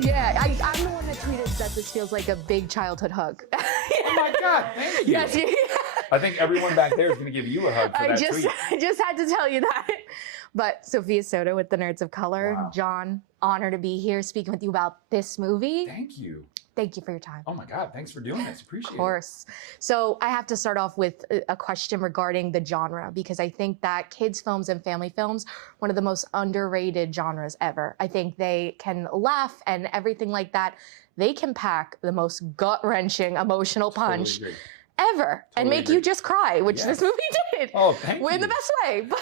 Yeah, I'm the one that tweeted that this feels like a big childhood hug. Oh my God, thank you. Yes, I think everyone back there is going to give you a hug for that tweet. I just had to tell you that. But Sophia Soto with the Nerds of Color. Wow. John, honor to be here speaking with you about this movie. Thank you. Thank you for your time. Oh my God, thanks for doing this. Appreciate it. Of course. So I have to start off with a question regarding the genre, because I think that kids' films and family films, one of the most underrated genres ever. I think they can laugh and everything like that. They can pack the most gut-wrenching emotional punch ever and make you just cry, which this movie did. Oh, thank you. In the best way. But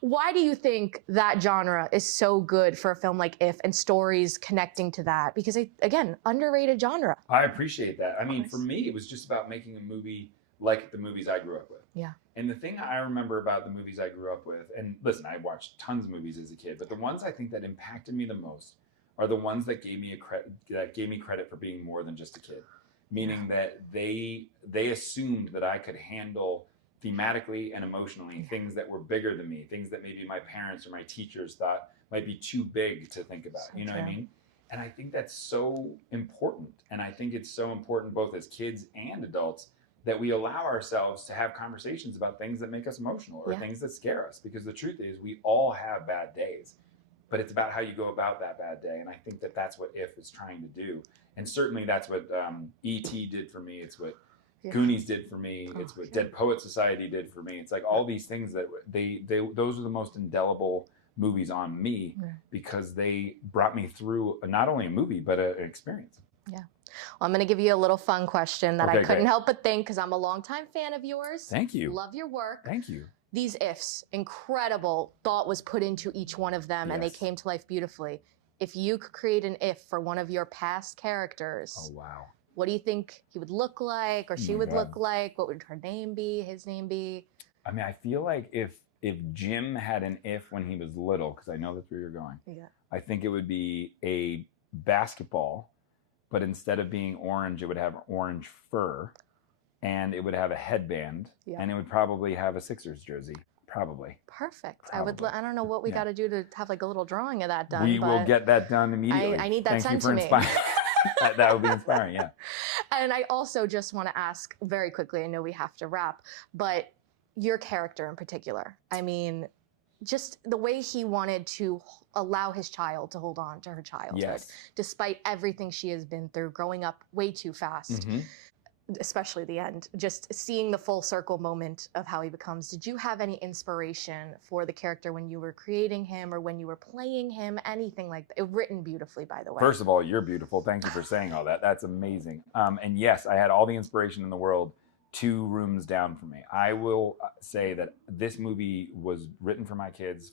why do you think that genre is so good for a film like If and stories connecting to that? Because, again, underrated genre. I appreciate that. I mean, for me, it was just about making a movie like the movies I grew up with. Yeah. And the thing I remember about the movies I grew up with, and listen, I watched tons of movies as a kid, but the ones I think that impacted me the most are the ones that gave me credit for being more than just a kid. Meaning that they assumed that I could handle thematically and emotionally things that were bigger than me, things that maybe my parents or my teachers thought might be too big to think about. You know what I mean? And I think that's so important. And I think it's so important both as kids and adults that we allow ourselves to have conversations about things that make us emotional or things that scare us. Because the truth is we all have bad days. But it's about how you go about that bad day. And I think that that's what If is trying to do. And certainly that's what E.T. did for me. It's what Goonies did for me. It's what Dead Poet Society did for me. It's like all these things that those are the most indelible movies on me because they brought me through not only a movie, but an experience. Yeah. Well, I'm going to give you a little fun question that I couldn't help but think, because I'm a longtime fan of yours. Thank you. Love your work. Thank you. These ifs, incredible thought was put into each one of them, and they came to life beautifully. If you could create an if for one of your past characters, oh wow, what do you think he would look like, or she would look like? What would her name be, his name be? I mean, I feel like if Jim had an if when he was little, because I know that's where you're going, I think it would be a basketball, but instead of being orange, it would have orange fur. And it would have a headband, and it would probably have a Sixers jersey, probably. Perfect. Probably. I don't know what we got to do to have like a little drawing of that done. We will get that done immediately. I need that sent to me. That would be inspiring, yeah. And I also just want to ask very quickly, I know we have to wrap, but your character in particular, I mean, just the way he wanted to allow his child to hold on to her childhood, despite everything she has been through, growing up way too fast. Especially the end, just seeing the full circle moment of how he becomes. Did you have any inspiration for the character when you were creating him or when you were playing him, anything like that? Written beautifully, by the way. First of all, you're beautiful. Thank you for saying all that. That's amazing. And yes, I had all the inspiration in the world 2 rooms down from me. I will say that this movie was written for my kids,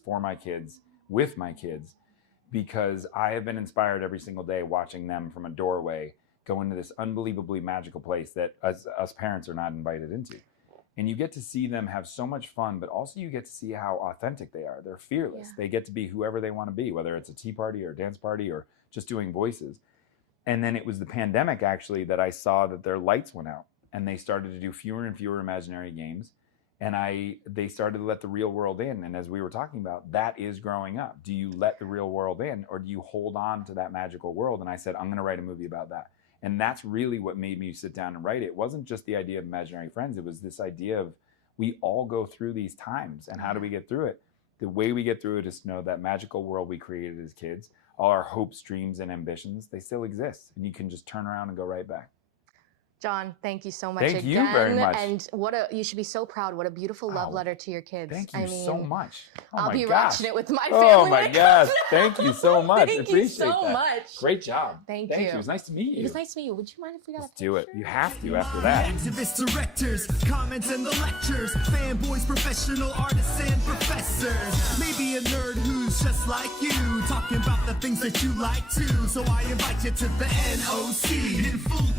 with my kids, because I have been inspired every single day watching them from a doorway go into this unbelievably magical place that us parents are not invited into. And you get to see them have so much fun, but also you get to see how authentic they are. They're fearless. They get to be whoever they want to be, whether it's a tea party or a dance party or just doing voices. And then it was the pandemic, actually, that I saw that their lights went out and they started to do fewer and fewer imaginary games. And they started to let the real world in. And as we were talking about, that is growing up. Do you let the real world in, or do you hold on to that magical world? And I said, I'm going to write a movie about that. And that's really what made me sit down and write it. It wasn't just the idea of imaginary friends. It was this idea of we all go through these times. And how do we get through it? The way we get through it is to know that magical world we created as kids, all our hopes, dreams, and ambitions, they still exist. And you can just turn around and go right back. John, thank you so much again. Thank you very much. And you should be so proud. What a beautiful love letter to your kids. Thank you so much. Oh I'll be watching it with my family. Oh my gosh. Thank you so much. Thank Appreciate you so that. much. Great job. Thank you. It was nice to meet you. It was nice to meet you. Would you mind if we got a picture? Do it. You have to after that. Activist directors, comments in the lectures, fanboys, professional artists, and professors. Maybe a nerd who's just like you, talking about the things that you like too. So I invite you to the NOC in full